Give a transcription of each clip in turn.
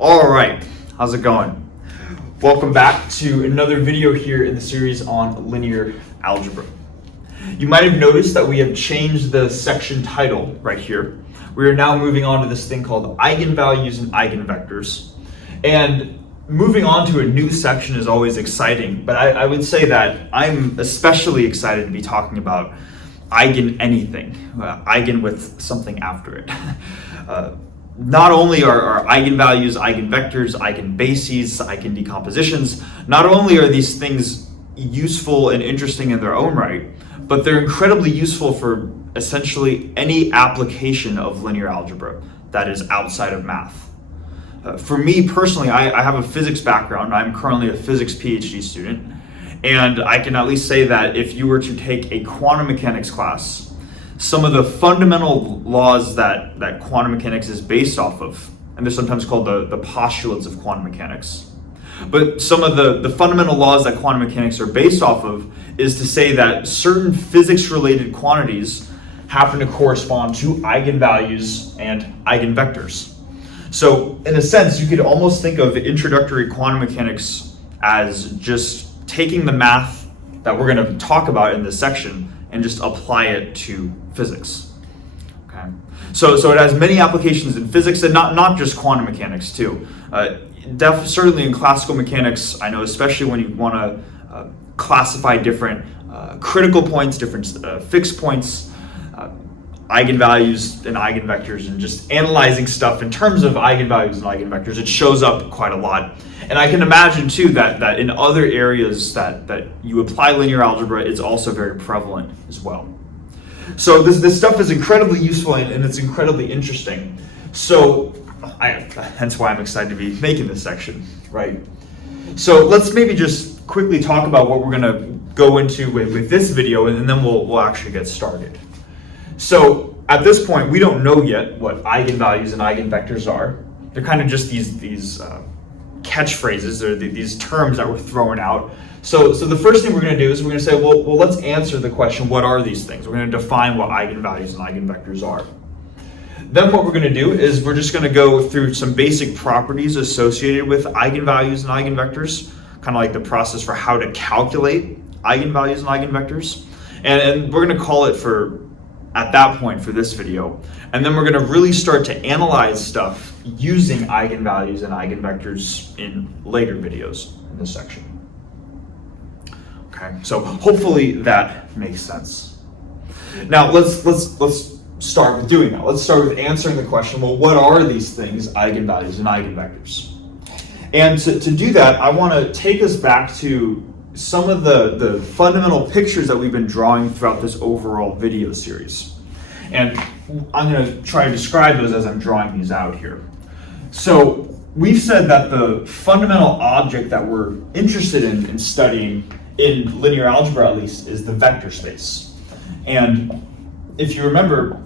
All right, how's it going? Welcome back to another video here in the series on linear algebra. You might have noticed that we have changed the section title right here. We are now moving on to this thing called Eigenvalues and Eigenvectors. And moving on to a new section is always exciting, but I would say that I'm especially excited to be talking about eigen anything, eigen with something after it. Not only are eigenvalues, eigenvectors, eigenbases, eigendecompositions, not only are these things useful and interesting in their own right, but they're incredibly useful for essentially any application of linear algebra that is outside of math. For me personally, I have a physics background. I'm currently a physics PhD student, and I can at least say that if you were to take a quantum mechanics class, some of the fundamental laws that quantum mechanics is based off of, and they're sometimes called the postulates of quantum mechanics. But some of the fundamental laws that quantum mechanics are based off of is to say that certain physics-related quantities happen to correspond to eigenvalues and eigenvectors. So in a sense, you could almost think of introductory quantum mechanics as just taking the math that we're going to talk about in this section and just apply it to physics. Okay, so it has many applications in physics, and not just quantum mechanics too. Certainly in classical mechanics, I know, especially when you want to classify different critical points, different fixed points, eigenvalues and eigenvectors, and just analyzing stuff in terms of eigenvalues and eigenvectors, it shows up quite a lot. And I can imagine too that in other areas that you apply linear algebra, it's also very prevalent as well. So this stuff is incredibly useful and it's incredibly interesting. So hence why I'm excited to be making this section, right? So let's maybe just quickly talk about what we're going to go into with this video, and then we'll actually get started. So at this point, we don't know yet what eigenvalues and eigenvectors are. They're kind of just these catchphrases, or these terms that we're throwing out. So the first thing we're going to do is we're going to say, well, let's answer the question, what are these things? We're going to define what eigenvalues and eigenvectors are. Then what we're going to do is we're just going to go through some basic properties associated with eigenvalues and eigenvectors, kind of like the process for how to calculate eigenvalues and eigenvectors. And we're going to call it at that point for this video. And then we're going to really start to analyze stuff using eigenvalues and eigenvectors in later videos in this section. Okay, so hopefully that makes sense. Now let's start with doing that. Let's start with answering the question, well, what are these things, eigenvalues and eigenvectors? And to do that, I want to take us back to some of the fundamental pictures that we've been drawing throughout this overall video series. And I'm going to try to describe those as I'm drawing these out here. So we've said that the fundamental object that we're interested in studying, in linear algebra at least, is the vector space. And if you remember,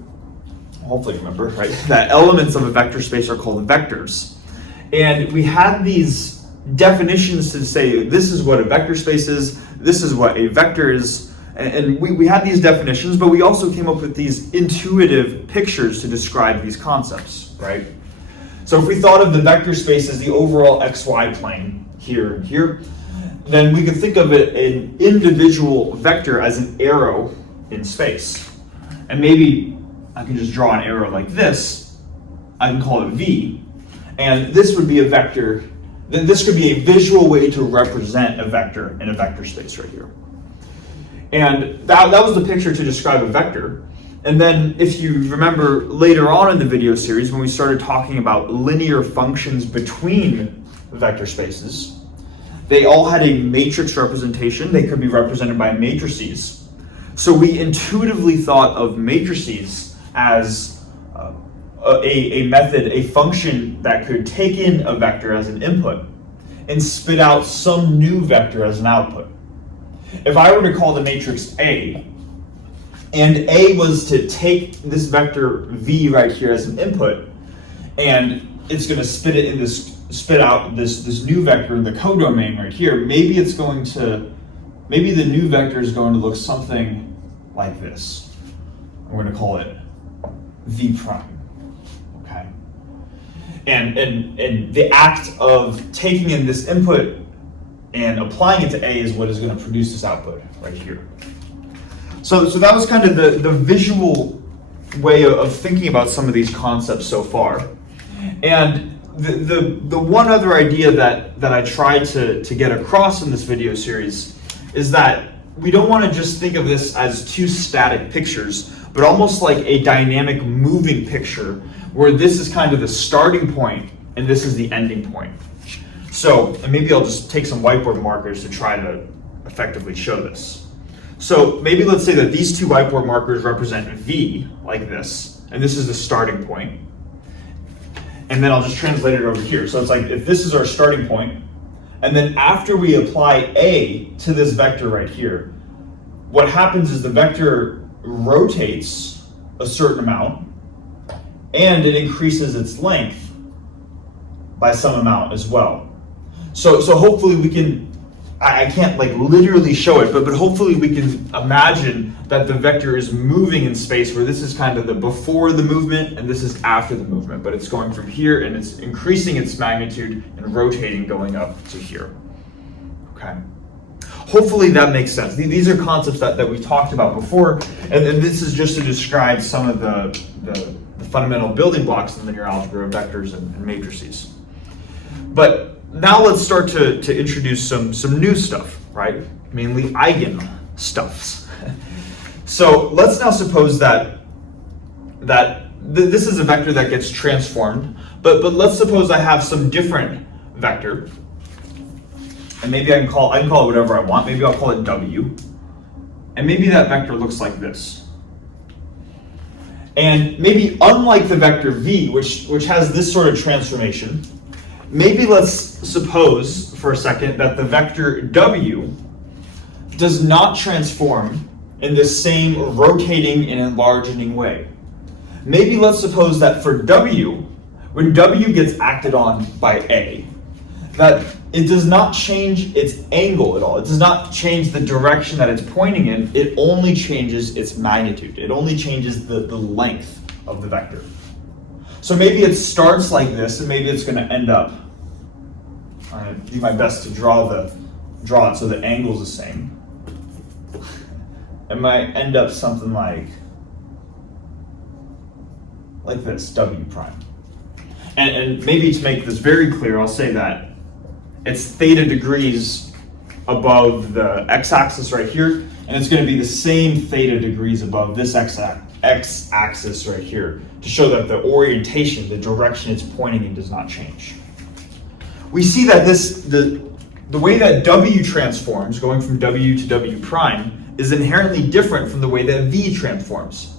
hopefully you remember, right, that elements of a vector space are called vectors. And we had these definitions to say this is what a vector space is, this is what a vector is, and we had these definitions, but we also came up with these intuitive pictures to describe these concepts, right? So if we thought of the vector space as the overall xy plane here and here, then we could think of it an individual vector as an arrow in space. And maybe I can just draw an arrow like this. I can call it V, and this would be a vector. Then this could be a visual way to represent a vector in a vector space right here. And that was the picture to describe a vector. And then if you remember later on in the video series, when we started talking about linear functions between vector spaces, they all had a matrix representation. They could be represented by matrices. So we intuitively thought of matrices as a method, a function that could take in a vector as an input and spit out some new vector as an output. If I were to call the matrix A, and A was to take this vector V right here as an input, and it's going to spit out this new vector in the codomain right here, maybe the new vector is going to look something like this. We're going to call it V prime. Okay. And the act of taking in this input and applying it to A is what is going to produce this output right here. So that was kind of the visual way of thinking about some of these concepts so far. And the one other idea that I tried to get across in this video series is that we don't want to just think of this as two static pictures, but almost like a dynamic moving picture where this is kind of the starting point and this is the ending point. So, and maybe I'll just take some whiteboard markers to try to effectively show this. So maybe let's say that these two whiteboard markers represent V, like this, and this is the starting point. And then I'll just translate it over here. So it's like if this is our starting point, and then after we apply A to this vector right here, what happens is the vector rotates a certain amount, and it increases its length by some amount as well. So hopefully we can, I can't like literally show it, but hopefully we can imagine that the vector is moving in space where this is kind of the before the movement and this is after the movement, but it's going from here and it's increasing its magnitude and rotating going up to here. Okay. Hopefully that makes sense. These are concepts that we talked about before, and this is just to describe some of the fundamental building blocks in linear algebra, vectors and matrices. But now let's start to introduce some new stuff, right? Mainly eigen stuffs. So let's now suppose that this is a vector that gets transformed, but let's suppose I have some different vector, and maybe I can call it whatever I want. Maybe I'll call it W, and maybe that vector looks like this. And maybe unlike the vector V, which has this sort of transformation, maybe let's suppose for a second that the vector W does not transform in this same rotating and enlarging way. Maybe let's suppose that for W, when W gets acted on by A, that it does not change its angle at all. It does not change the direction that it's pointing in. It only changes its magnitude. It only changes the length of the vector. So maybe it starts like this, and maybe it's going to end up. I'm going to do my best to draw it so the angle's the same. It might end up something like this, W prime. And maybe to make this very clear, I'll say that it's theta degrees above the x-axis right here, and it's going to be the same theta degrees above this x-axis right here to show that the orientation, the direction it's pointing in, does not change. We see that the way that W transforms, going from W to W prime, is inherently different from the way that V transforms.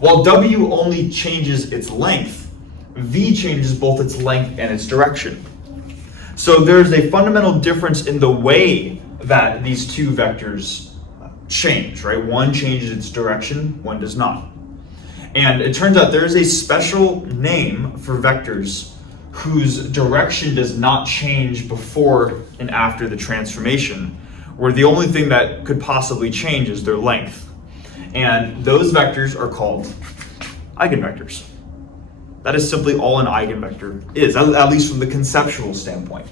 While W only changes its length, V changes both its length and its direction. So there's a fundamental difference in the way that these two vectors change, right? One changes its direction, one does not. And it turns out there is a special name for vectors whose direction does not change before and after the transformation, where the only thing that could possibly change is their length. And those vectors are called eigenvectors. That is simply all an eigenvector is, at least from the conceptual standpoint.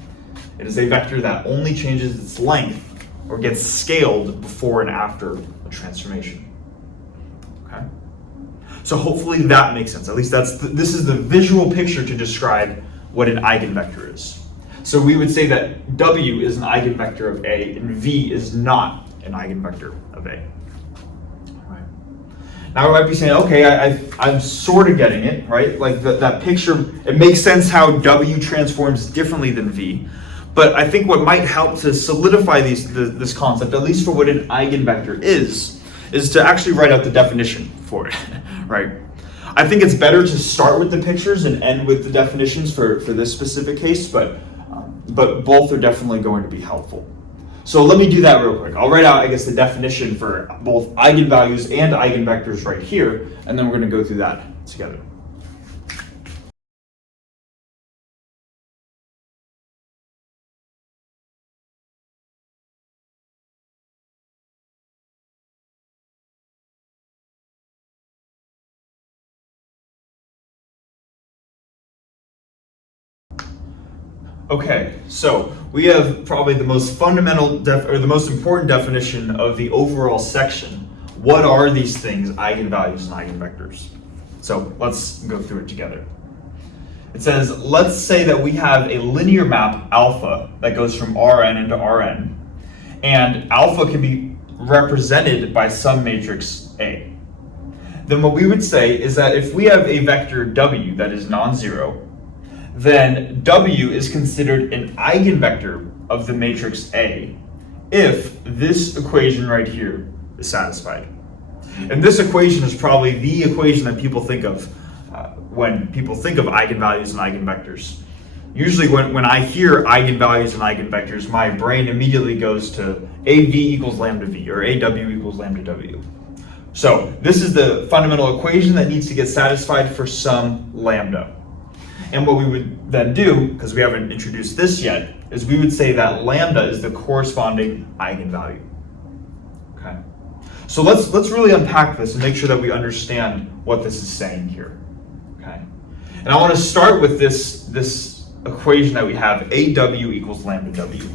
It is a vector that only changes its length or gets scaled before and after a transformation. Okay? So hopefully that makes sense. At least this is the visual picture to describe what an eigenvector is. So we would say that W is an eigenvector of A and V is not an eigenvector of A. Now I might be saying, okay, I'm sort of getting it, right? Like that picture, it makes sense how W transforms differently than V. But I think what might help to solidify this concept, at least for what an eigenvector is to actually write out the definition for it, right? I think it's better to start with the pictures and end with the definitions for this specific case, but both are definitely going to be helpful. So let me do that real quick. I'll write out, I guess, the definition for both eigenvalues and eigenvectors right here, and then we're going to go through that together. Okay, so we have probably the most fundamental or the most important definition of the overall section. What are these things, eigenvalues and eigenvectors? So let's go through it together. It says, let's say that we have a linear map alpha that goes from Rn into Rn, and alpha can be represented by some matrix A. Then what we would say is that if we have a vector W that is non-zero, then W is considered an eigenvector of the matrix A if this equation right here is satisfied. And this equation is probably the equation that people think of when people think of eigenvalues and eigenvectors. Usually when I hear eigenvalues and eigenvectors, my brain immediately goes to AV equals lambda V or AW equals lambda W. So this is the fundamental equation that needs to get satisfied for some lambda. And what we would then do, because we haven't introduced this yet, is we would say that lambda is the corresponding eigenvalue. Okay. So let's really unpack this and make sure that we understand what this is saying here. Okay. And I want to start with this equation that we have, AW equals lambda W.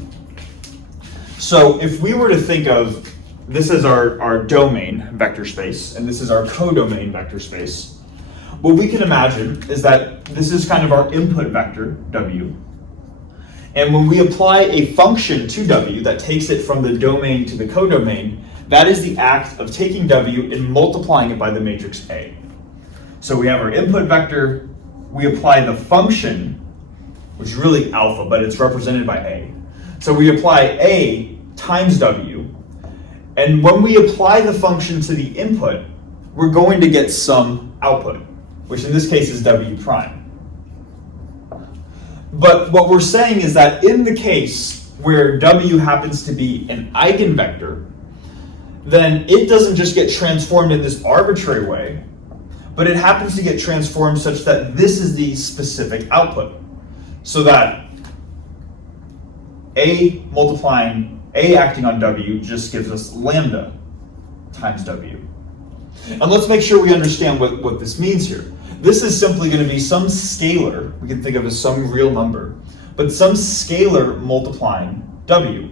So if we were to think of this as our domain vector space, and this is our codomain vector space, what we can imagine is that this is kind of our input vector, W. And when we apply a function to W that takes it from the domain to the codomain, that is the act of taking W and multiplying it by the matrix A. So we have our input vector, we apply the function, which is really alpha, but it's represented by A. So we apply A times W, and when we apply the function to the input, we're going to get some output, which in this case is W prime. But what we're saying is that in the case where W happens to be an eigenvector, then it doesn't just get transformed in this arbitrary way, but it happens to get transformed such that this is the specific output. So that A acting on W just gives us lambda times W. And let's make sure we understand what this means here. This is simply going to be some scalar, we can think of as some real number, but some scalar multiplying W.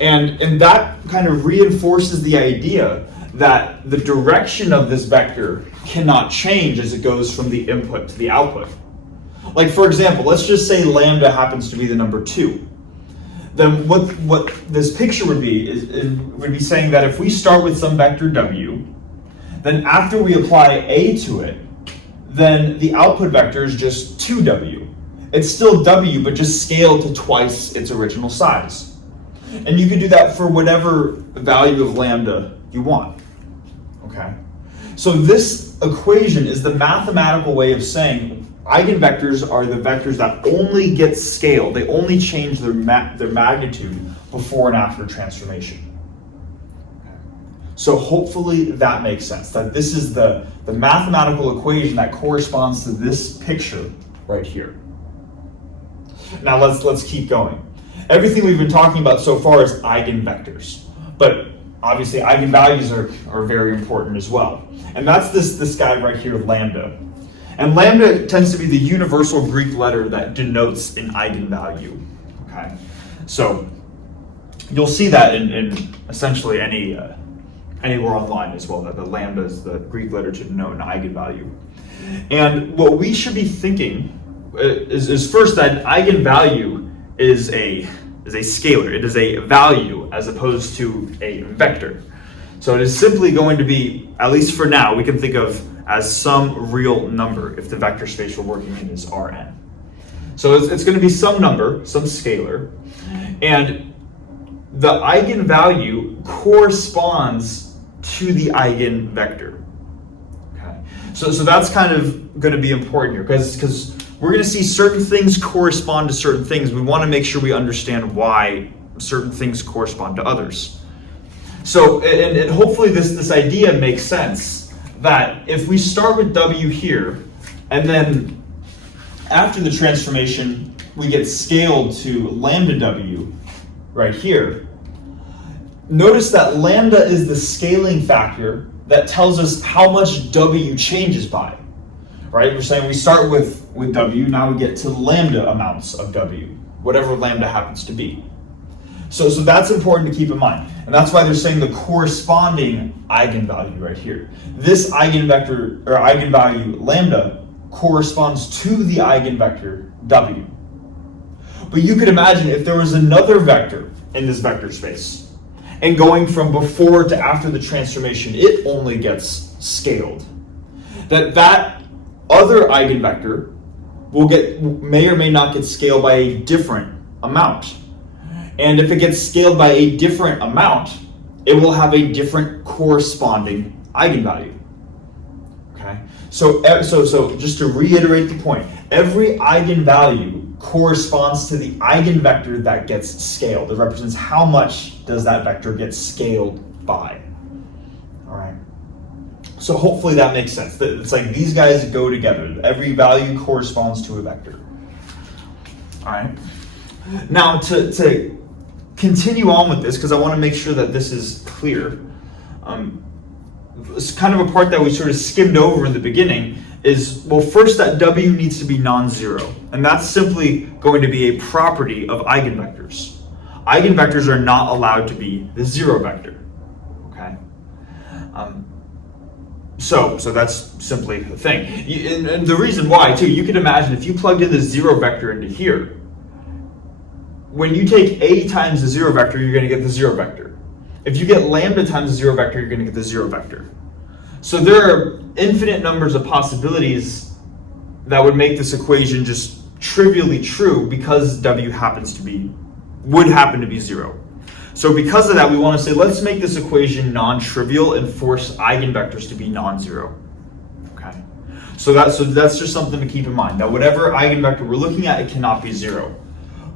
And that kind of reinforces the idea that the direction of this vector cannot change as it goes from the input to the output. Like for example, let's just say lambda happens to be the number 2. Then what this picture would be would be saying that if we start with some vector W, then after we apply A to it, then the output vector is just 2W. It's still W, but just scaled to twice its original size. And you can do that for whatever value of lambda you want. Okay? So this equation is the mathematical way of saying eigenvectors are the vectors that only get scaled. They only change their magnitude before and after transformation. So hopefully that makes sense, that this is the mathematical equation that corresponds to this picture right here. Now let's keep going. Everything we've been talking about so far is eigenvectors, but obviously eigenvalues are very important as well. And that's this guy right here, lambda. And lambda tends to be the universal Greek letter that denotes an eigenvalue. Okay, so you'll see that in essentially anywhere online as well, that the lambda is the Greek letter to denote an eigenvalue. And what we should be thinking is first that eigenvalue is a scalar. It is a value as opposed to a vector. So it is simply going to be, at least for now, we can think of as some real number if the vector space we're working in is Rn. So it's going to be some number, some scalar, and the eigenvalue corresponds to the eigenvector. Okay, so that's kind of going to be important here because we're going to see certain things correspond to certain things. We want to make sure we understand why certain things correspond to others. So, and hopefully this idea makes sense that if we start with W here, and then after the transformation, we get scaled to lambda W right here. Notice that lambda is the scaling factor that tells us how much W changes by, right? We're saying we start with W, now we get to lambda amounts of W, whatever lambda happens to be. So that's important to keep in mind. And that's why they're saying the corresponding eigenvalue right here. This eigenvector or eigenvalue lambda corresponds to the eigenvector W. But you could imagine if there was another vector in this vector space, and going from before to after the transformation, it only gets scaled. That other eigenvector may or may not get scaled by a different amount. And if it gets scaled by a different amount, it will have a different corresponding eigenvalue. Okay? So just to reiterate the point, every eigenvalue corresponds to the eigenvector that gets scaled. It represents how much does that vector get scaled by. All right. So hopefully that makes sense. It's like these guys go together. Every value corresponds to a vector. All right. Now to continue on with this, because I want to make sure that this is clear. It's kind of a part that we sort of skimmed over in the beginning is, well, first that W needs to be non-zero. And that's simply going to be a property of eigenvectors. Eigenvectors are not allowed to be the zero vector. Okay? So that's simply the thing. And the reason why, too, you can imagine if you plugged in the zero vector into here, when you take A times the zero vector, you're going to get the zero vector. If you get lambda times the zero vector, you're going to get the zero vector. So there are infinite numbers of possibilities that would make this equation just trivially true because W would happen to be zero. So because of that, we want to say, let's make this equation non-trivial and force eigenvectors to be non-zero. Okay. So that's just something to keep in mind, that whatever eigenvector we're looking at, it cannot be zero.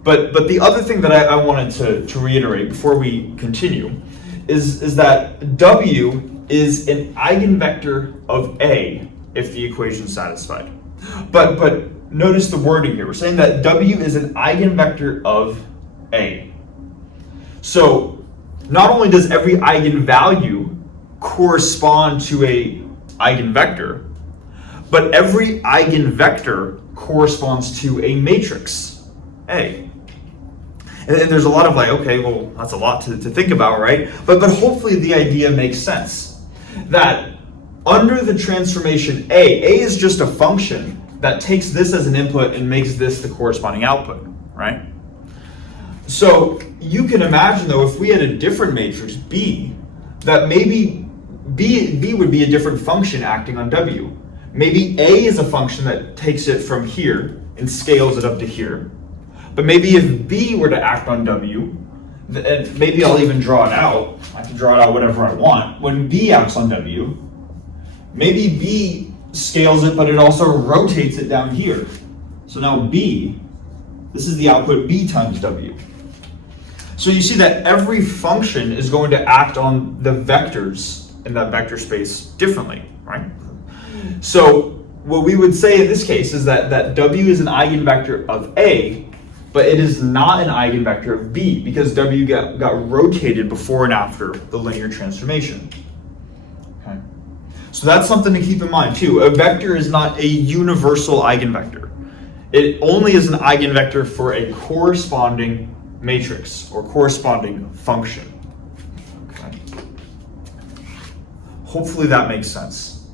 But the other thing that I wanted to reiterate before we continue is that W is an eigenvector of A if the equation is satisfied. But notice the wording here. We're saying that W is an eigenvector of A. So not only does every eigenvalue correspond to a eigenvector, but every eigenvector corresponds to a matrix A. And there's a lot of like, okay, well, that's a lot to think about, right? But hopefully the idea makes sense. That under the transformation A is just a function that takes this as an input and makes this the corresponding output, right? So you can imagine, though, if we had a different matrix, B, that maybe B would be a different function acting on W. Maybe A is a function that takes it from here and scales it up to here. But maybe if B were to act on W, and maybe I'll even draw it out. I can draw it out whatever I want. When B acts on W, maybe B scales it, but it also rotates it down here. So now B, this is the output B times W. So you see that every function is going to act on the vectors in that vector space differently, right? So what we would say in this case is that W is an eigenvector of A, but it is not an eigenvector of B because W got rotated before and after the linear transformation. Okay. So that's something to keep in mind too. A vector is not a universal eigenvector. It only is an eigenvector for a corresponding matrix or corresponding function. Okay. Hopefully that makes sense.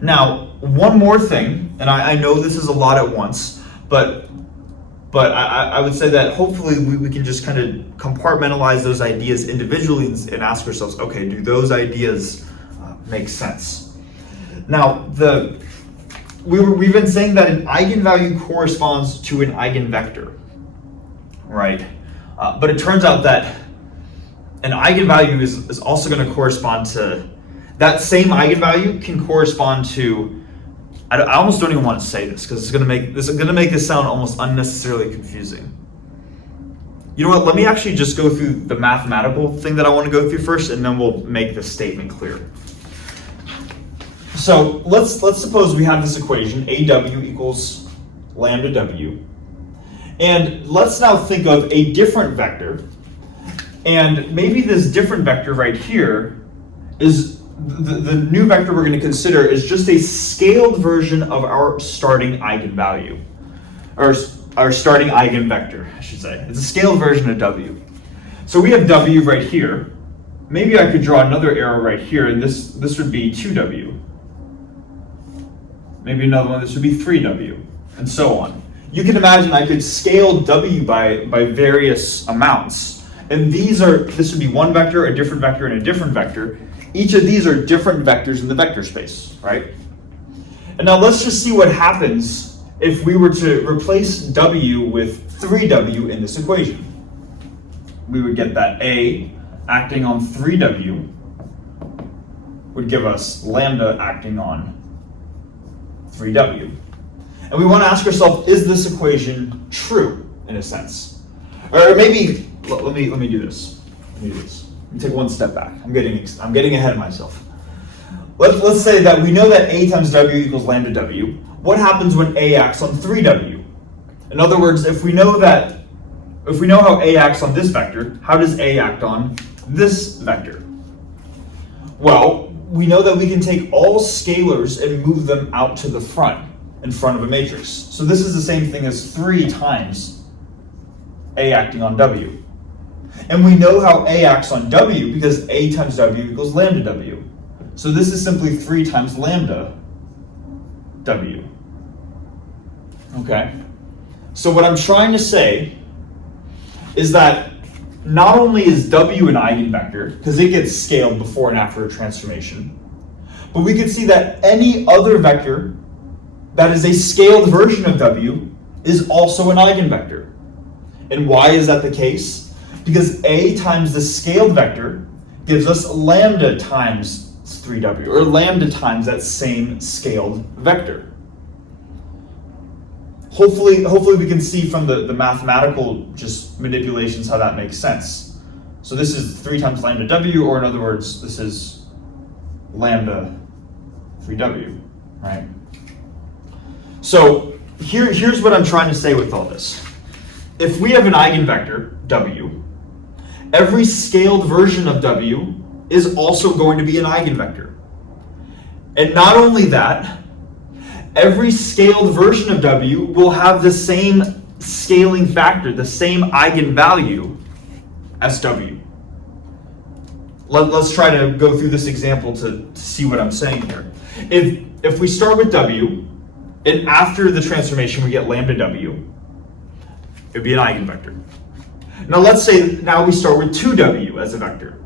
Now, one more thing, and I know this is a lot at once, but I would say that hopefully we can just kind of compartmentalize those ideas individually and ask ourselves, okay, do those ideas make sense? Now, we've been saying that an eigenvalue corresponds to an eigenvector, right? But it turns out that an eigenvalue is also going to correspond to, that same eigenvalue can correspond to, I almost don't even want to say this because it's going to make this sound almost unnecessarily confusing. You know what? Let me actually just go through the mathematical thing that I want to go through first, and then we'll make this statement clear. So let's suppose we have this equation, AW equals lambda W, and let's now think of a different vector, and maybe this different vector right here is the new vector we're going to consider is just a scaled version of our starting eigenvalue, or our starting eigenvector, I should say. It's a scaled version of W. So we have W right here. Maybe I could draw another arrow right here, and this would be 2W. Maybe another one, this would be 3W, and so on. You can imagine I could scale W by various amounts. And this would be one vector, a different vector, and a different vector. Each of these are different vectors in the vector space, right? And now let's just see what happens if we were to replace W with 3W in this equation. We would get that A acting on 3W would give us lambda acting on 3W. And we want to ask ourselves, is this equation true in a sense? Or maybe, let me do this. Let me take one step back. I'm getting ahead of myself. Let's say that we know that A times W equals lambda W. What happens when A acts on 3W? In other words, if we know how A acts on this vector, how does A act on this vector? Well, we know that we can take all scalars and move them out to the front, in front of a matrix. So this is the same thing as 3 times A acting on W. And we know how A acts on W because A times W equals lambda W. So this is simply 3 times lambda W. Okay? So what I'm trying to say is that not only is W an eigenvector, because it gets scaled before and after a transformation, but we can see that any other vector that is a scaled version of W is also an eigenvector. And why is that the case? Because A times the scaled vector gives us lambda times 3W, or lambda times that same scaled vector. Hopefully we can see from the mathematical just manipulations how that makes sense. So this is 3 times lambda W, or in other words, this is lambda 3W, right? So here's what I'm trying to say with all this. If we have an eigenvector, W, every scaled version of W is also going to be an eigenvector. And not only that, every scaled version of W will have the same scaling factor, the same eigenvalue as W. Let's try to go through this example to see what I'm saying here. If we start with W, and after the transformation we get lambda W, it would be an eigenvector. Now let's say now we start with 2W as a vector.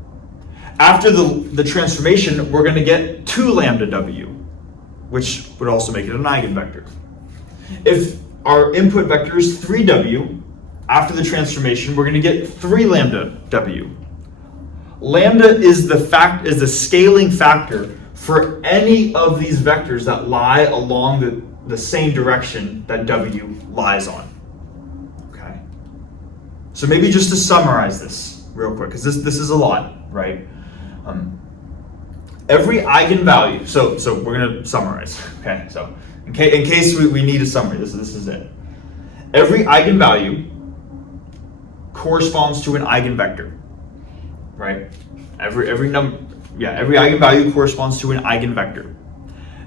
After the transformation, we're going to get 2 lambda W, which would also make it an eigenvector. If our input vector is 3W, after the transformation, we're going to get 3 lambda W. Lambda is the scaling factor for any of these vectors that lie along the same direction that W lies on. Okay. So maybe just to summarize this real quick, because this is a lot, right? Every eigenvalue, so we're going to summarize, okay? So in case we need a summary, this is it. Every eigenvalue corresponds to an eigenvector, right? Every eigenvalue corresponds to an eigenvector.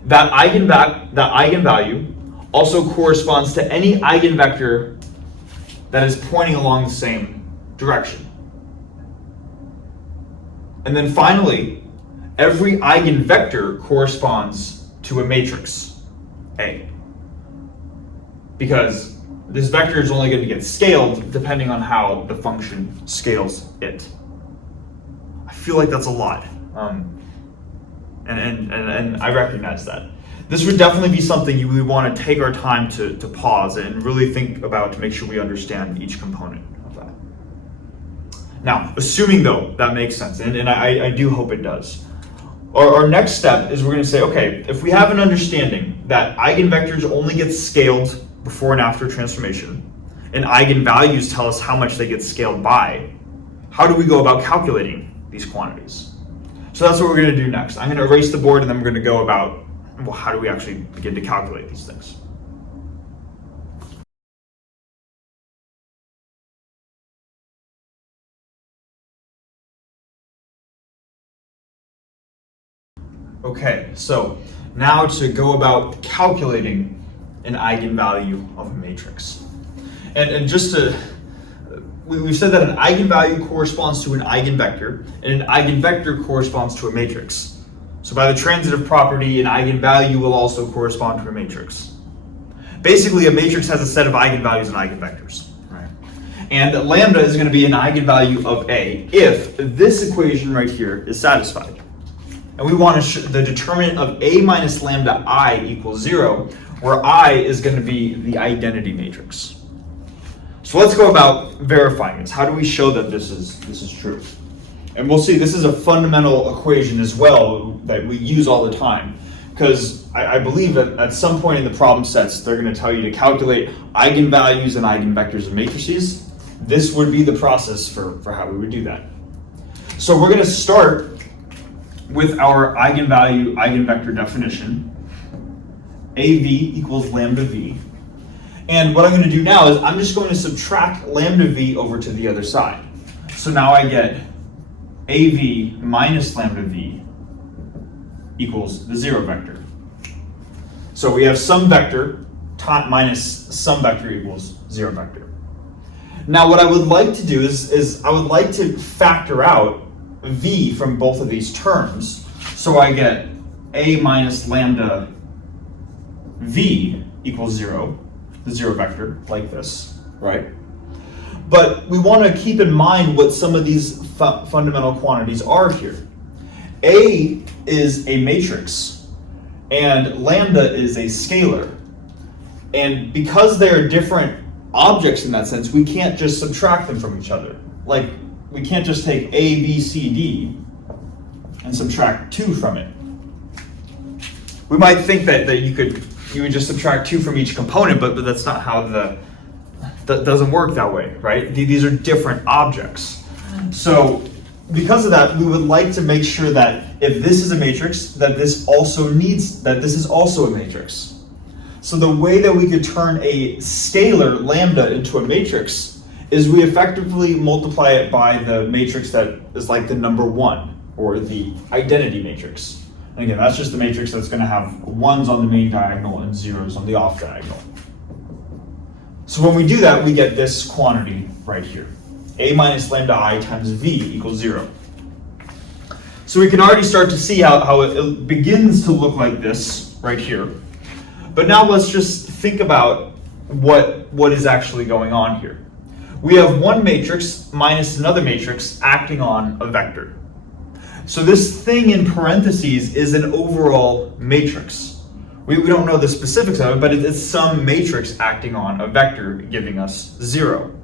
That eigenvalue also corresponds to any eigenvector that is pointing along the same direction. And then finally, every eigenvector corresponds to a matrix, A. Because this vector is only going to get scaled depending on how the function scales it. I feel like that's a lot. And I recognize that. This would definitely be something we want to take our time to pause and really think about to make sure we understand each component of that. Now, assuming though that makes sense, and I do hope it does, our next step is we're going to say, okay, if we have an understanding that eigenvectors only get scaled before and after transformation, and eigenvalues tell us how much they get scaled by, how do we go about calculating these quantities? So that's what we're going to do next. I'm going to erase the board and then we're going to go about, well, how do we actually begin to calculate these things? Okay, so now to go about calculating an eigenvalue of a matrix. And just to, we've said that an eigenvalue corresponds to an eigenvector, and an eigenvector corresponds to a matrix. So by the transitive property, an eigenvalue will also correspond to a matrix. Basically, a matrix has a set of eigenvalues and eigenvectors. Right? And lambda is going to be an eigenvalue of A if this equation right here is satisfied. And we want the determinant of A minus lambda I equals 0, where I is going to be the identity matrix. So let's go about verifying this. How do we show that this is true? And we'll see this is a fundamental equation as well that we use all the time. Because I believe that at some point in the problem sets, they're going to tell you to calculate eigenvalues and eigenvectors of matrices. This would be the process for how we would do that. So we're going to start with our eigenvalue eigenvector definition. AV equals lambda v. And what I'm going to do now is I'm just going to subtract lambda v over to the other side. So now I get AV minus lambda v equals the 0 vector. So we have some vector minus some vector equals 0 vector. Now what I would like to do is I would like to factor out v from both of these terms. So I get a minus lambda v equals 0, the 0 vector, like this, right? But we want to keep in mind what some of these fundamental quantities are here. A is a matrix, and lambda is a scalar. And because they are different objects in that sense, we can't just subtract them from each other. Like, we can't just take A, B, C, D and subtract 2 from it. We might think that you would just subtract 2 from each component, but that's not how that doesn't work that way, right? These are different objects. So because of that, we would like to make sure that if this is a matrix, that this is also a matrix. So the way that we could turn a scalar lambda into a matrix is we effectively multiply it by the matrix that is like the number 1, or the identity matrix. And again, that's just the matrix that's going to have 1s on the main diagonal and 0s on the off diagonal. So when we do that, we get this quantity right here. A minus lambda I times V equals 0. So we can already start to see how it begins to look like this right here. But now let's just think about what is actually going on here. We have one matrix minus another matrix acting on a vector. So this thing in parentheses is an overall matrix. We don't know the specifics of it, but it's some matrix acting on a vector giving us 0.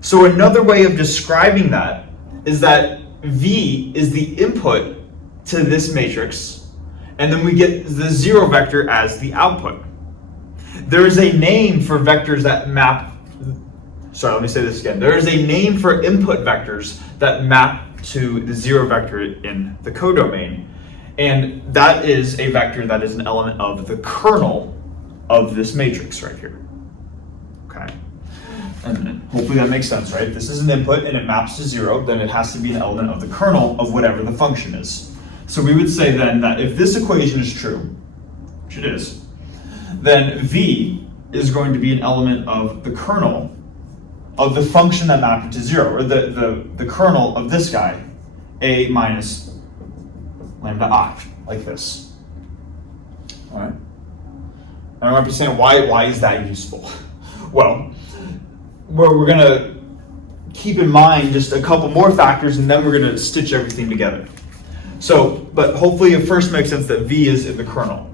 So another way of describing that is that V is the input to this matrix, and then we get the 0 vector as the output. There is a name for vectors that map, let me say this again. There is a name for input vectors that map to the 0 vector in the codomain, and that is a vector that is an element of the kernel of this matrix right here. Okay. And hopefully that makes sense, right? This is an input and it maps to 0, then it has to be an element of the kernel of whatever the function is. So we would say then that if this equation is true, which it is, then V is going to be an element of the kernel of the function that mapped it to 0, or the kernel of this guy, A minus lambda I, like this. All right? And I might be saying, why is that useful? Well, we're going to keep in mind just a couple more factors, and then we're going to stitch everything together. So, but hopefully it first makes sense that V is in the kernel.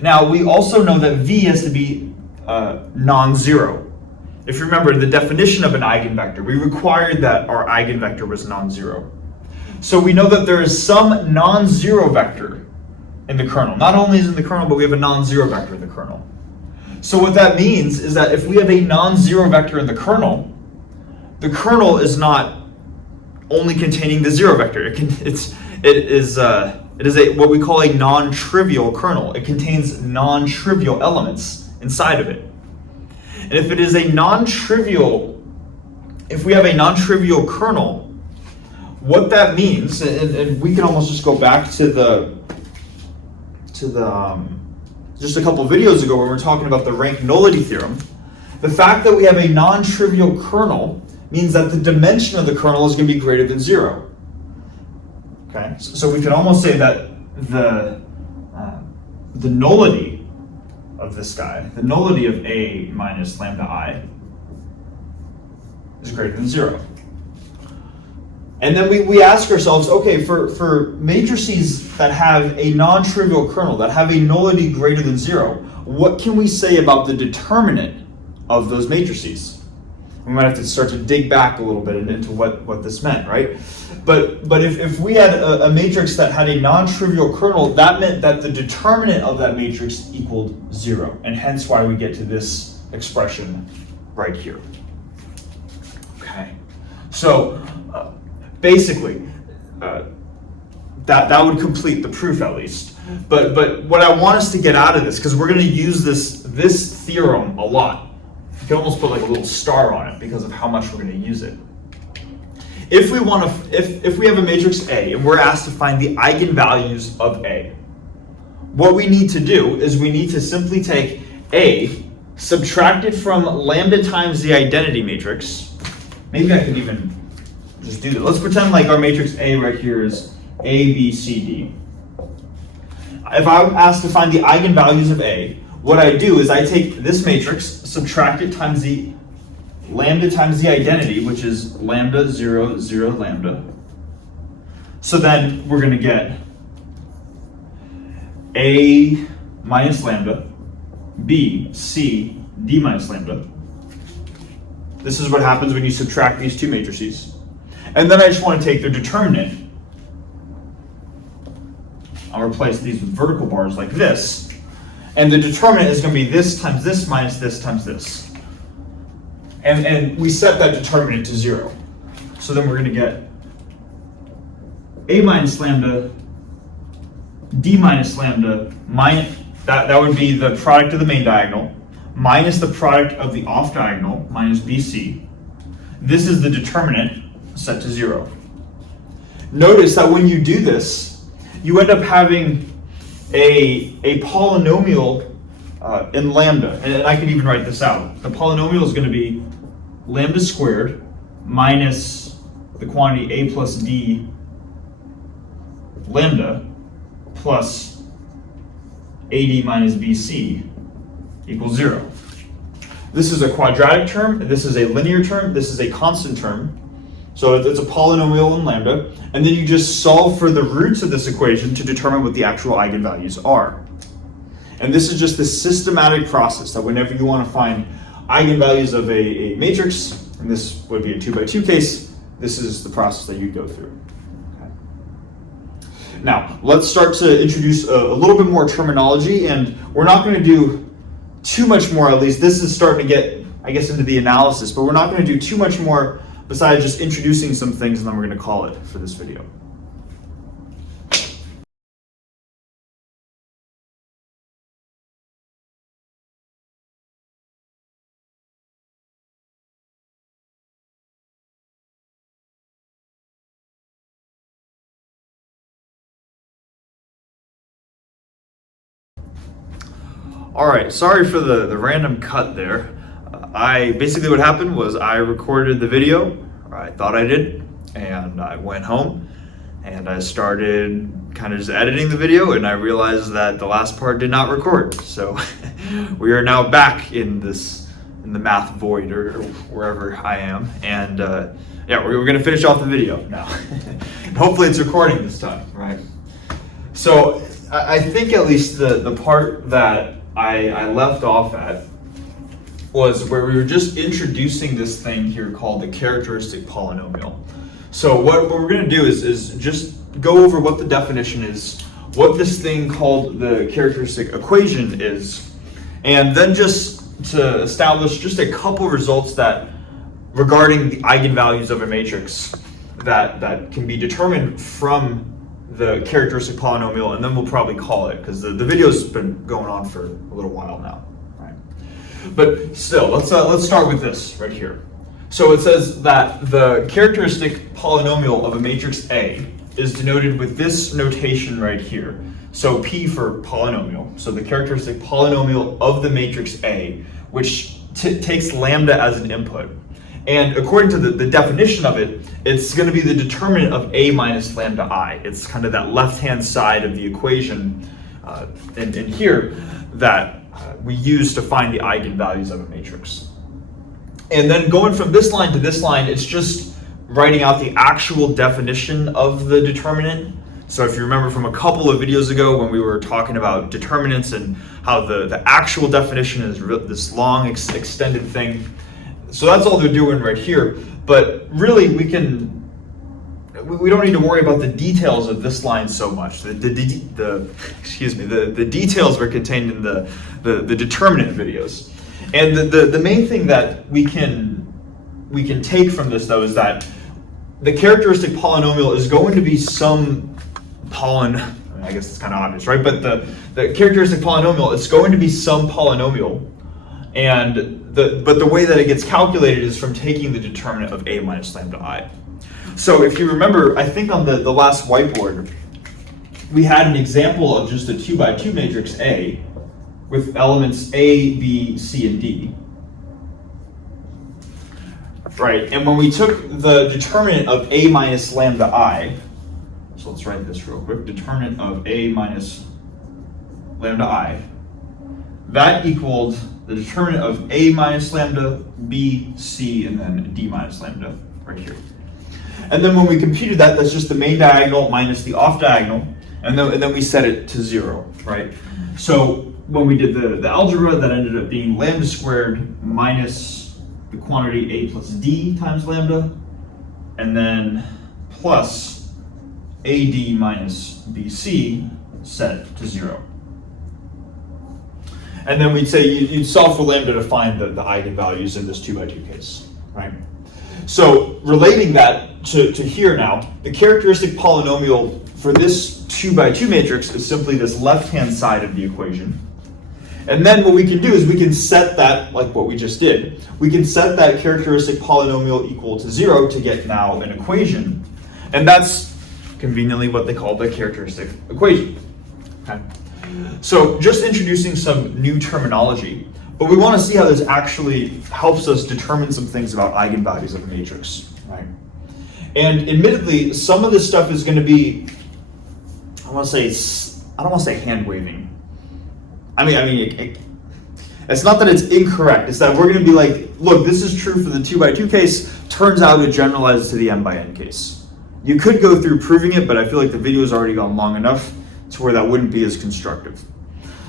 Now, we also know that V has to be non-zero. If you remember the definition of an eigenvector, we required that our eigenvector was non-zero. So we know that there is some non-zero vector in the kernel. Not only is it in the kernel, but we have a non-zero vector in the kernel. So what that means is that if we have a non-zero vector in the kernel is not only containing the 0 vector. It is what we call a non-trivial kernel. It contains non-trivial elements inside of it. And if we have a non-trivial kernel, what that means, and we can almost just go back to the just a couple videos ago when we were talking about the rank nullity theorem. The fact that we have a non-trivial kernel means that the dimension of the kernel is going to be greater than 0. Okay, so we can almost say that the nullity of this guy, the nullity of A minus lambda I, is greater than 0. And then we ask ourselves, okay, for matrices that have a non-trivial kernel, that have a nullity greater than 0, what can we say about the determinant of those matrices? We might have to start to dig back a little bit into what this meant, right? But if we had a matrix that had a non-trivial kernel, that meant that the determinant of that matrix equaled 0, and hence why we get to this expression right here. Okay, so basically, that would complete the proof at least. But what I want us to get out of this, because we're going to use this theorem a lot. You can almost put like a little star on it because of how much we're going to use it. If we want to, if we have a matrix A and we're asked to find the eigenvalues of A, what we need to do is we need to simply take A, subtract it from lambda times the identity matrix. Maybe I could even just do that. Let's pretend like our matrix A right here is A, B, C, D. If I'm asked to find the eigenvalues of A, what I do is I take this matrix, subtract it times the lambda times the identity, which is lambda 0, 0, lambda. So then we're going to get A minus lambda, B, C, D minus lambda. This is what happens when you subtract these two matrices. And then I just want to take their determinant. I'll replace these with vertical bars like this. And the determinant is going to be this times this minus this times this. And we set that determinant to 0. So then we're going to get A minus lambda, D minus lambda, minus, that would be the product of the main diagonal, minus the product of the off diagonal, minus BC. This is the determinant set to 0. Notice that when you do this, you end up having a polynomial in lambda, and I can even write this out. The polynomial is going to be lambda squared minus the quantity A plus D lambda plus AD minus BC equals 0. This is a quadratic term, this is a linear term, this is a constant term. So it's a polynomial in lambda, and then you just solve for the roots of this equation to determine what the actual eigenvalues are. And this is just the systematic process that whenever you want to find eigenvalues of a matrix, and this would be a 2x2 case, this is the process that you go through. Okay. Now, let's start to introduce a little bit more terminology, and we're not going to do too much more, at least this is starting to get, I guess, into the analysis, but we're not going to do too much more besides just introducing some things, and then we're going to call it for this video. All right, sorry for the random cut there. Basically what happened was I recorded the video, or I thought I did, and I went home and I started kind of just editing the video, and I realized that the last part did not record. So we are now back in the math void, or wherever I am, and yeah, we're gonna finish off the video now. Hopefully it's recording this time, right? So I think at least the part that I left off at was where we were just introducing this thing here called the characteristic polynomial. So what we're going to do is just go over what the definition is, what this thing called the characteristic equation is, and then just to establish just a couple results that regarding the eigenvalues of a matrix that can be determined from the characteristic polynomial, and then we'll probably call it, because the video's been going on for a little while now, right? But still, let's start with this right here. So it says that the characteristic polynomial of a matrix A is denoted with this notation right here. So P for polynomial. So the characteristic polynomial of the matrix A, which takes lambda as an input. And according to the definition of it, it's going to be the determinant of A minus lambda I. It's kind of that left-hand side of the equation in here that we use to find the eigenvalues of a matrix. And then going from this line to this line, it's just writing out the actual definition of the determinant. So if you remember from a couple of videos ago when we were talking about determinants and how the actual definition is this long extended thing. So that's all they're doing right here. But really we don't need to worry about the details of this line so much. The details were contained in the determinant videos. And the main thing that we can take from this though is that the characteristic polynomial is going to be some I guess it's kind of obvious, right? But the characteristic polynomial is going to be some polynomial, and but the way that it gets calculated is from taking the determinant of A minus lambda I. So if you remember, I think on the last whiteboard, we had an example of just a 2x2 matrix A with elements A, B, C, and D. Right, and when we took the determinant of A minus lambda I, so let's write this real quick, determinant of A minus lambda I, that equaled the determinant of A minus lambda, B, C, and then D minus lambda right here. And then when we computed that, that's just the main diagonal minus the off diagonal, and then we set it to 0, right? So when we did the algebra, that ended up being lambda squared minus the quantity A plus D times lambda, and then plus AD minus BC set to 0. And then we'd say you'd solve for lambda to find the eigenvalues in this 2x2 case, right? So relating that to here now, the characteristic polynomial for this 2x2 matrix is simply this left-hand side of the equation. And then what we can do is we can set that, like what we just did, we can set that characteristic polynomial equal to 0 to get now an equation. And that's conveniently what they call the characteristic equation. Okay. So just introducing some new terminology, but we want to see how this actually helps us determine some things about eigenvalues of a matrix, right? And admittedly, some of this stuff is going to be, I don't want to say hand waving. It's not that it's incorrect. It's that we're going to be like, look, this is true for the 2x2 case. Turns out it generalizes to the n by n case. You could go through proving it, but I feel like the video has already gone long enough to where that wouldn't be as constructive.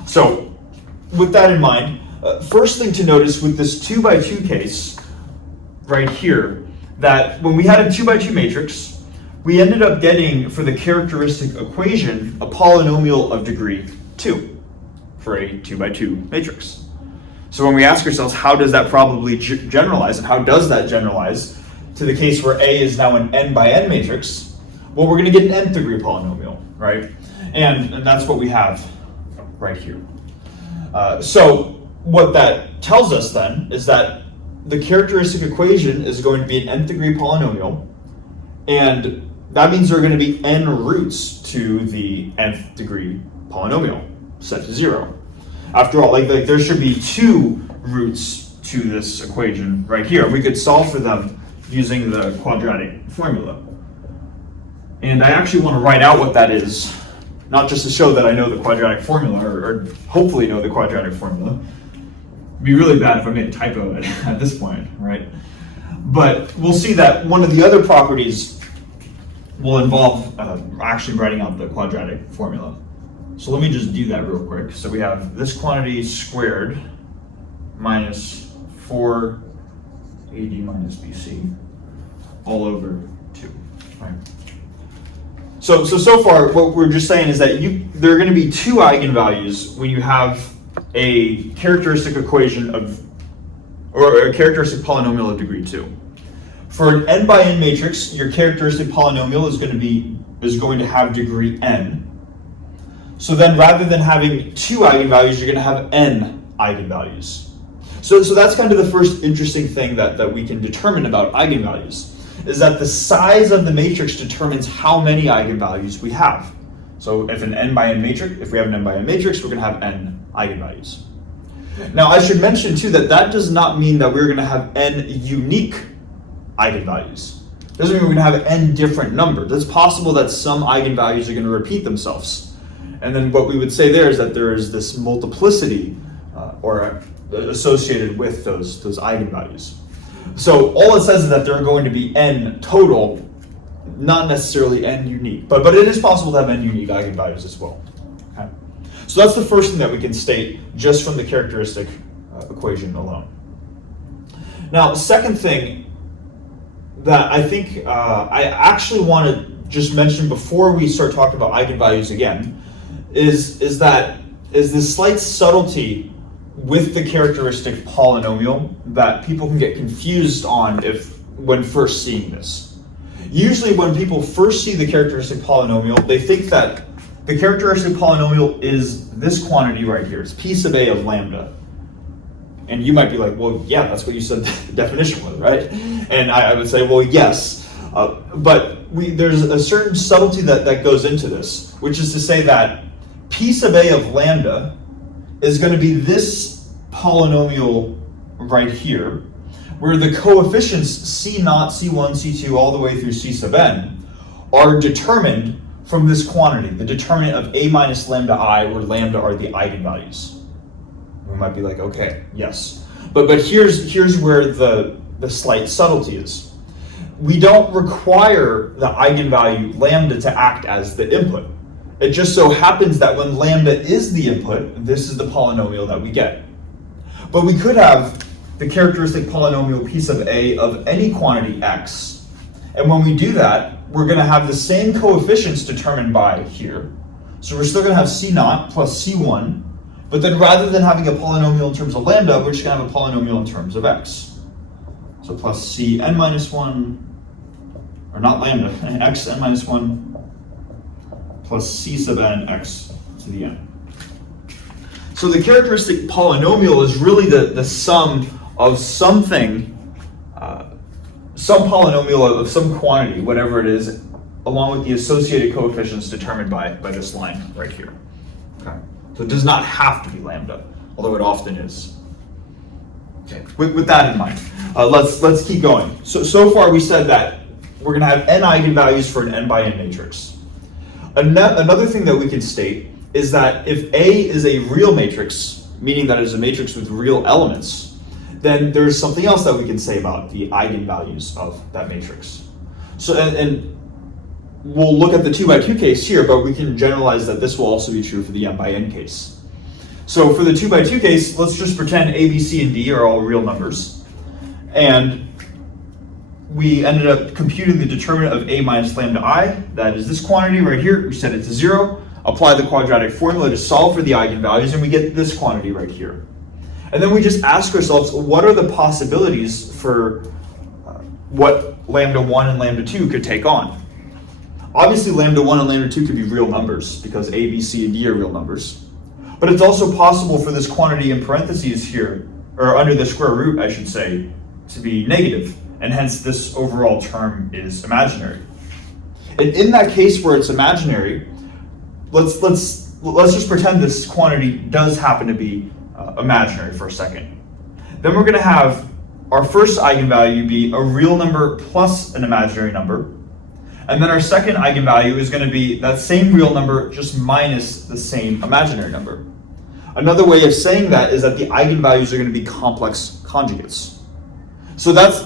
So with that in mind, first thing to notice with this 2x2 case right here, that when we had a 2x2 matrix, we ended up getting, for the characteristic equation, a polynomial of degree 2 for a 2x2 matrix. So when we ask ourselves, how does that probably generalize, and how does that generalize to the case where A is now an n by n matrix? Well, we're going to get an nth degree polynomial, right? And that's what we have right here. So what that tells us then is that the characteristic equation is going to be an nth degree polynomial, and that means there are going to be n roots to the nth degree polynomial set to 0. After all, like there should be 2 roots to this equation right here. We could solve for them using the quadratic formula. And I actually want to write out what that is, not just to show that I know the quadratic formula, or hopefully know the quadratic formula. It'd be really bad if I made a typo at this point, right? But we'll see that one of the other properties will involve actually writing out the quadratic formula. So let me just do that real quick. So we have this quantity squared minus 4 AD minus BC all over 2, right? So far, what we're just saying is that there are going to be 2 eigenvalues when you have a characteristic equation or a characteristic polynomial of degree 2. For an n by n matrix, your characteristic polynomial is going to have degree n. So then rather than having 2 eigenvalues, you're going to have n eigenvalues. So that's kind of the first interesting thing that we can determine about eigenvalues, is that the size of the matrix determines how many eigenvalues we have. So if we have an n by n matrix, we're going to have n eigenvalues. Now I should mention too that does not mean that we're going to have n unique eigenvalues. It doesn't mean we're going to have n different numbers. It's possible that some eigenvalues are going to repeat themselves. And then what we would say there is that there is this multiplicity associated with those eigenvalues. So all it says is that there are going to be n total, not necessarily n unique, but it is possible to have n unique eigenvalues as well. Okay? So that's the first thing that we can state just from the characteristic equation alone. Now, the second thing that I think I actually want to just mention before we start talking about eigenvalues again is this slight subtlety with the characteristic polynomial that people can get confused on when first seeing this. Usually when people first see the characteristic polynomial, they think that the characteristic polynomial is this quantity right here. It's p sub a of lambda. And you might be like, well, yeah, that's what you said the definition was, right? And I would say, well, yes. But there's a certain subtlety that goes into this, which is to say that p sub a of lambda is going to be this polynomial right here, where the coefficients c naught, c1, c2, all the way through c sub n are determined from this quantity, the determinant of a minus lambda I, where lambda are the eigenvalues. We might be like, okay, yes. But here's where the slight subtlety is. We don't require the eigenvalue lambda to act as the input. It just so happens that when lambda is the input, this is the polynomial that we get. But we could have the characteristic polynomial p sub a of any quantity x. And when we do that, we're going to have the same coefficients determined by here. So we're still going to have c naught plus c1. But then rather than having a polynomial in terms of lambda, we're just going to have a polynomial in terms of x. So plus c n minus 1, or not lambda, x n minus 1, plus c sub n x to the n. So the characteristic polynomial is really the sum of something, some polynomial of some quantity, whatever it is, along with the associated coefficients determined by this line right here. Okay. So it does not have to be lambda, although it often is. Okay. With that in mind, let's keep going. So far we said that we're going to have n eigenvalues for an n by n matrix. Another thing that we can state is that if A is a real matrix, meaning that it is a matrix with real elements, then there's something else that we can say about the eigenvalues of that matrix. So, and we'll look at the 2 by 2 case here, but we can generalize that this will also be true for the n by n case. So for the 2 by 2 case, let's just pretend A, B, C, and D are all real numbers. And we ended up computing the determinant of a minus lambda I, that is this quantity right here. We set it to 0, apply the quadratic formula to solve for the eigenvalues, and we get this quantity right here. And then we just ask ourselves, what are the possibilities for what lambda 1 and lambda 2 could take on? Obviously, lambda 1 and lambda 2 could be real numbers, because A, B, C, and D are real numbers. But it's also possible for this quantity in parentheses here, or under the square root, I should say, to be negative. And hence this overall term is imaginary. And in that case where it's imaginary, let's just pretend this quantity does happen to be imaginary for a second. Then we're going to have our first eigenvalue be a real number plus an imaginary number. And then our second eigenvalue is going to be that same real number just minus the same imaginary number. Another way of saying that is that the eigenvalues are going to be complex conjugates. So that's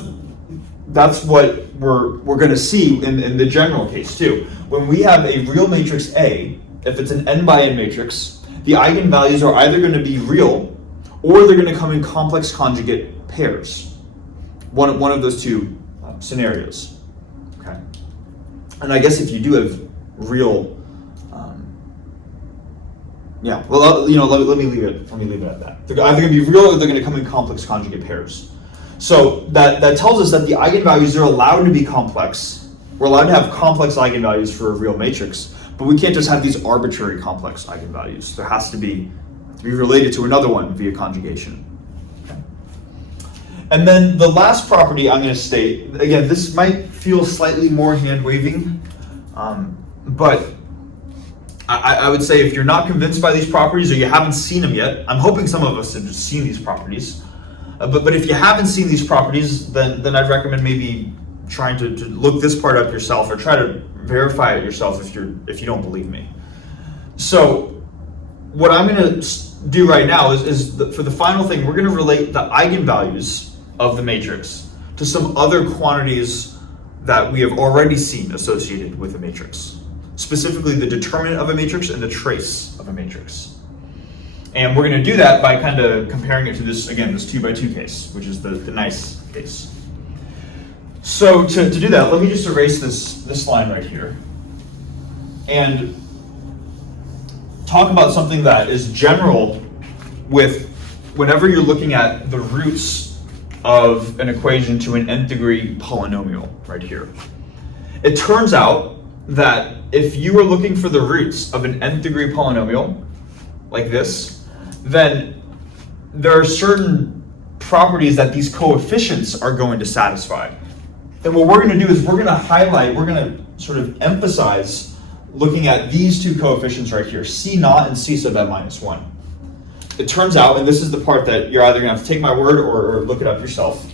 what we're going to see in the general case too. When we have a real matrix A, if it's an n by n matrix, the eigenvalues are either going to be real or they're going to come in complex conjugate pairs. One of those two scenarios. Okay. And I guess if you do have real, let me leave it. Let me leave it at that. They're either going to be real or they're going to come in complex conjugate pairs. So that tells us that the eigenvalues are allowed to be complex. We're allowed to have complex eigenvalues for a real matrix, but we can't just have these arbitrary complex eigenvalues. There has to be related to another one via conjugation. Okay. And then the last property I'm going to state, again, this might feel slightly more hand-waving, but I would say if you're not convinced by these properties or you haven't seen them yet, I'm hoping some of us have just seen these properties, but if you haven't seen these properties, then I'd recommend maybe trying to look this part up yourself or try to verify it yourself if you don't believe me. So what I'm going to do right now is for the final thing, we're going to relate the eigenvalues of the matrix to some other quantities that we have already seen associated with a matrix, specifically the determinant of a matrix and the trace of a matrix. And we're going to do that by kind of comparing it to this 2x2 case, which is the nice case. So to do that, let me just erase this line right here and talk about something that is general with whenever you're looking at the roots of an equation to an nth degree polynomial right here. It turns out that if you are looking for the roots of an nth degree polynomial like this, then there are certain properties that these coefficients are going to satisfy. And what we're going to do is we're going to sort of emphasize looking at these two coefficients right here, C naught and C sub n minus 1. It turns out, and this is the part that you're either going to have to take my word or look it up yourself,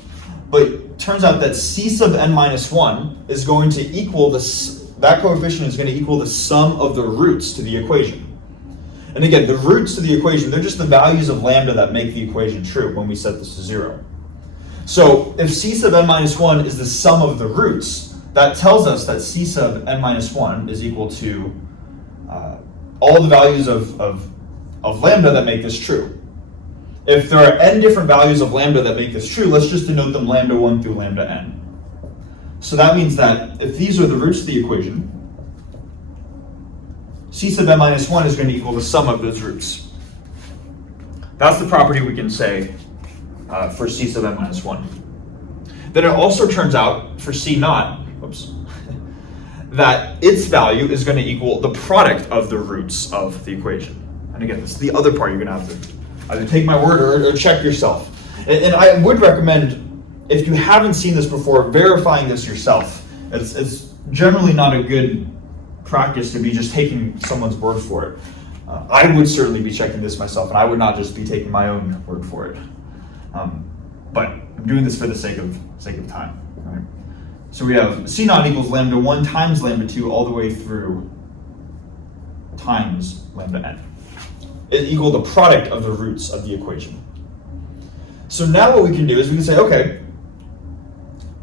but it turns out that C sub n minus 1 is going to equal that coefficient is going to equal the sum of the roots to the equation. And again, the roots to the equation, they're just the values of lambda that make the equation true when we set this to 0. So if C sub n minus 1 is the sum of the roots, that tells us that C sub n minus 1 is equal to all the values of lambda that make this true. If there are n different values of lambda that make this true, let's just denote them lambda 1 through lambda n. So that means that if these are the roots of the equation, C sub n minus 1 is going to equal the sum of those roots. That's the property we can say for C sub n minus 1. Then it also turns out for C naught, that its value is going to equal the product of the roots of the equation. And again, this is the other part you're going to have to either take my word or check yourself. And I would recommend, if you haven't seen this before, verifying this yourself. It's generally not a good practice to be just taking someone's word for it. I would certainly be checking this myself, and I would not just be taking my own word for it. But I'm doing this for the sake of time. Right? So we have C naught equals lambda 1 times lambda 2 all the way through times lambda n. It equal the product of the roots of the equation. So now what we can do is we can say, okay,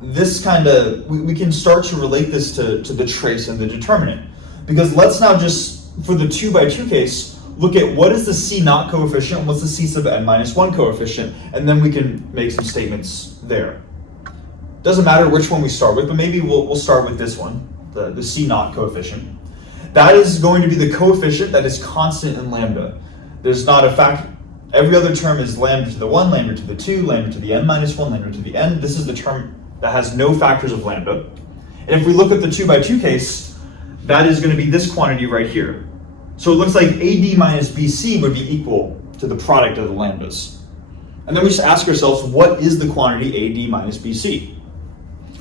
this we can start to relate this to the trace and the determinant. Because let's now just, for the 2x2 case, look at what is the C naught coefficient and what's the C sub n minus 1 coefficient, and then we can make some statements there. Doesn't matter which one we start with, but maybe we'll start with this one, the C naught coefficient. That is going to be the coefficient that is constant in lambda. There's not a fact. Every other term is lambda to the 1, lambda to the 2, lambda to the n minus 1, lambda to the n. This is the term that has no factors of lambda. And if we look at the 2x2 case, that is going to be this quantity right here. So it looks like AD minus BC would be equal to the product of the lambdas. And then we just ask ourselves, what is the quantity AD minus BC?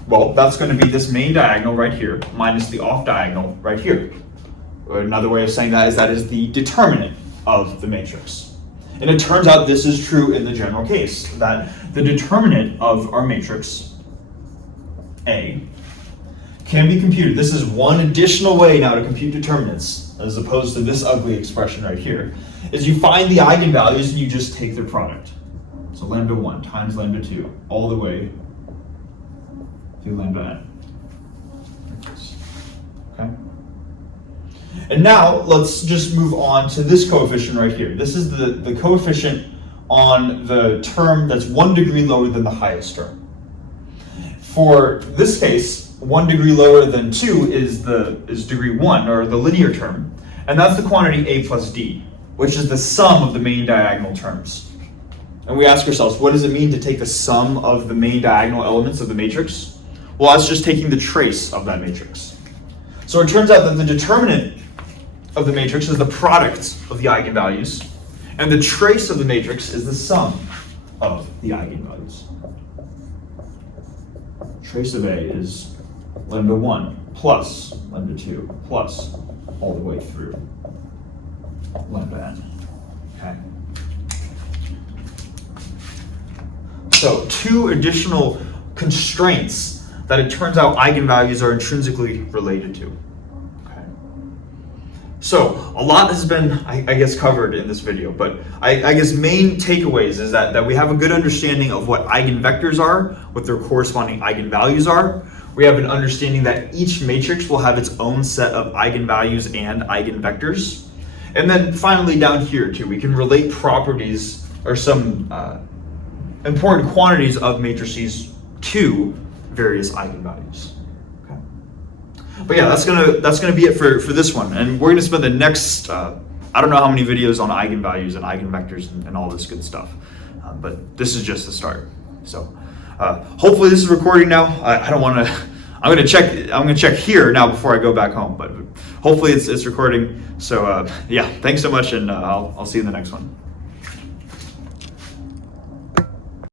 Well, that's going to be this main diagonal right here minus the off diagonal right here. Another way of saying that is the determinant of the matrix. And it turns out this is true in the general case, that the determinant of our matrix, A, can be computed. This is one additional way now to compute determinants, as opposed to this ugly expression right here, is you find the eigenvalues and you just take their product. So lambda 1 times lambda 2, all the way through lambda n. Like this. Okay? And now let's just move on to this coefficient right here. This is the coefficient on the term that's 1 degree lower than the highest term. For this case, 1 degree lower than 2 is degree 1, or the linear term, and that's the quantity a plus d, which is the sum of the main diagonal terms. And we ask ourselves, what does it mean to take the sum of the main diagonal elements of the matrix? Well, that's just taking the trace of that matrix. So it turns out that the determinant of the matrix is the product of the eigenvalues, and the trace of the matrix is the sum of the eigenvalues. trace of A is lambda 1 plus lambda 2 plus all the way through lambda n. Okay. So 2 additional constraints that it turns out eigenvalues are intrinsically related to. Okay. So a lot has been, I guess, covered in this video, but I guess main takeaways is that we have a good understanding of what eigenvectors are, what their corresponding eigenvalues are. We have an understanding that each matrix will have its own set of eigenvalues and eigenvectors. And then finally down here too, we can relate properties or some important quantities of matrices to various eigenvalues. Okay. But yeah, that's gonna be it for this one, and we're gonna spend the next I don't know how many videos on eigenvalues and eigenvectors and all this good stuff, but this is just the start. So hopefully this is recording now. I don't want to. I'm gonna check here now before I go back home, but hopefully it's recording. So yeah, thanks so much, and I'll see you in the next one.